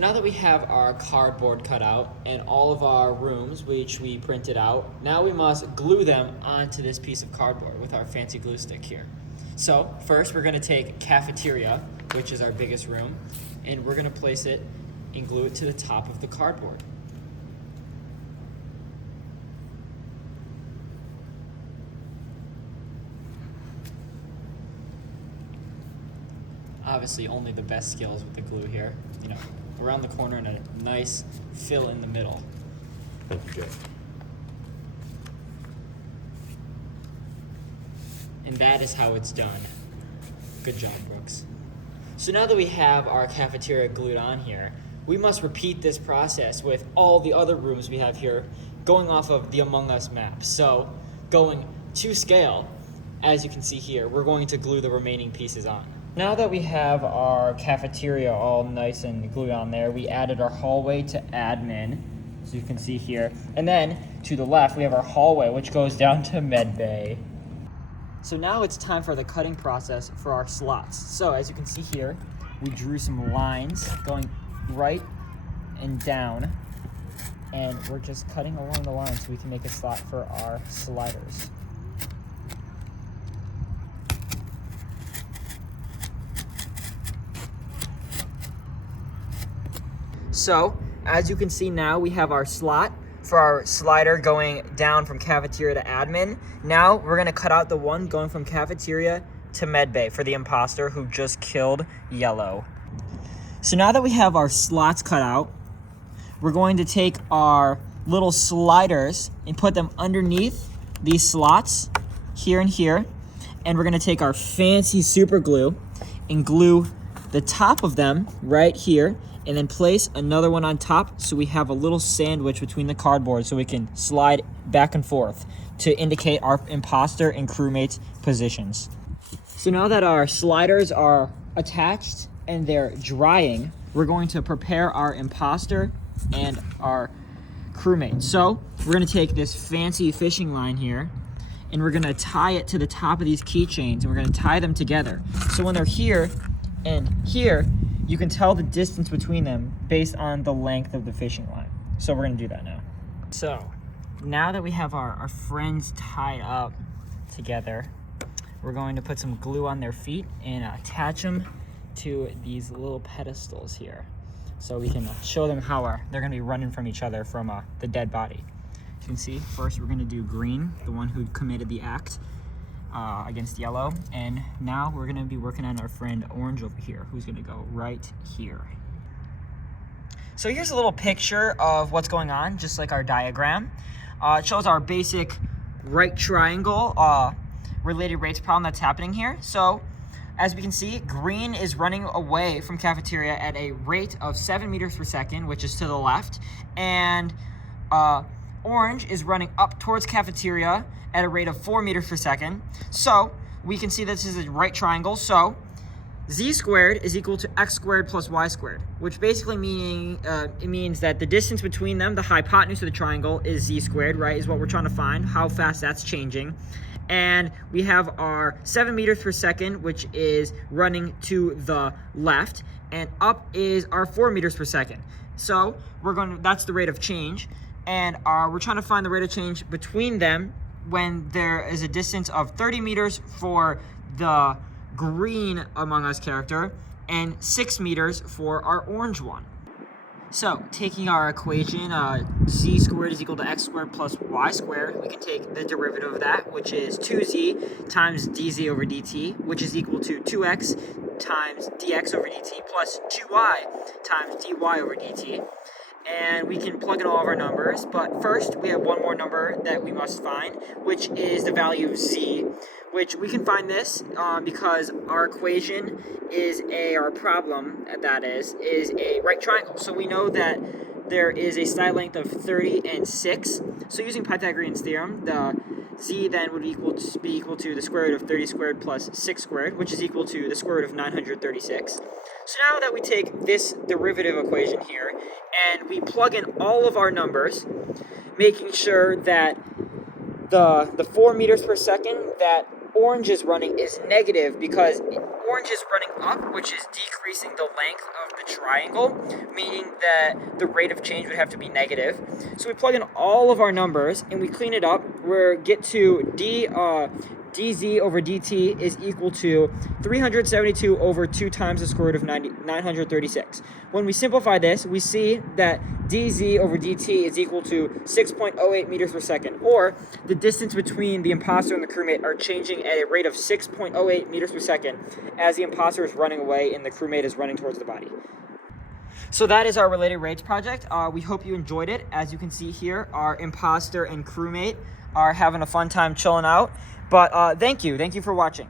Now that we have our cardboard cut out and all of our rooms, which we printed out, now we must glue them onto this piece of cardboard with our fancy glue stick here. So first we're going to take cafeteria, which is our biggest room, and we're going to place it and glue it to the top of the cardboard. Obviously only the best skills with the glue here. Around the corner and a nice fill in the middle. Thank you, Jay. And that is how it's done. Good job, Brooks. So now that we have our cafeteria glued on here, we must repeat this process with all the other rooms we have here going off of the Among Us map. So going to scale, as you can see here, we're going to glue the remaining pieces on. Now that we have our cafeteria all nice and glued on there, we added our hallway to admin, so you can see here. And then to the left, we have our hallway, which goes down to medbay. So now it's time for the cutting process for our slots. So as you can see here, we drew some lines going right and down, and we're just cutting along the line so we can make a slot for our sliders. So, as you can see now, we have our slot for our slider going down from cafeteria to admin. Now, we're gonna cut out the one going from cafeteria to medbay for the imposter who just killed Yellow. So now that we have our slots cut out, we're going to take our little sliders and put them underneath these slots, here and here. And we're gonna take our fancy super glue and glue the top of them right here, and then place another one on top so we have a little sandwich between the cardboard so we can slide back and forth to indicate our imposter and crewmates' positions. So now that our sliders are attached and they're drying, we're going to prepare our imposter and our crewmate. So we're going to take this fancy fishing line here and we're going to tie it to the top of these keychains and we're going to tie them together. So when they're here and here, you can tell the distance between them based on the length of the fishing line. So we're gonna do that now. So now that we have our friends tied up together, we're going to put some glue on their feet and attach them to these little pedestals here. So we can show them how they're gonna be running from each other from the dead body. You can see, first we're gonna do green, the one who committed the act, against Yellow, and now we're gonna be working on our friend Orange over here, who's gonna go right here. So here's a little picture of what's going on, just like our diagram. It shows our basic right triangle related rates problem that's happening here. So as we can see, green is running away from cafeteria at a rate of 7 meters per second, which is to the left, and orange is running up towards cafeteria at a rate of 4 meters per second. So we can see this is a right triangle. So z squared is equal to x squared plus y squared, which basically it means that the distance between them, the hypotenuse of the triangle, is z squared, right? Is what we're trying to find, how fast that's changing. And we have our 7 meters per second, which is running to the left, and up is our 4 meters per second. So that's the rate of change. And we're trying to find the rate of change between them when there is a distance of 30 meters for the green Among Us character and 6 meters for our orange one. So taking our equation, z squared is equal to x squared plus y squared, we can take the derivative of that, which is 2z times dz over dt, which is equal to 2x times dx over dt plus 2y times dy over dt. And we can plug in all of our numbers, but first we have one more number that we must find, which is the value of z, which we can find this because our equation is our problem, that is a right triangle. So we know that there is a side length of 30 and 6. So using Pythagorean's theorem, the z then would be equal to the square root of 30 squared plus 6 squared, which is equal to the square root of 936. So now that we take this derivative equation here and we plug in all of our numbers, making sure that the 4 meters per second that orange is running is negative because orange is running up, which is decreasing the length of the triangle, meaning that the rate of change would have to be negative. So we plug in all of our numbers and we clean it up. We get to dz over dt is equal to 372 over 2 times the square root of 936. When we simplify this, we see that dz over dt is equal to 6.08 meters per second, or the distance between the imposter and the crewmate are changing at a rate of 6.08 meters per second as the imposter is running away and the crewmate is running towards the body. So that is our related rates project. We hope you enjoyed it. As you can see here, our imposter and crewmate are having a fun time chilling out. But thank you for watching.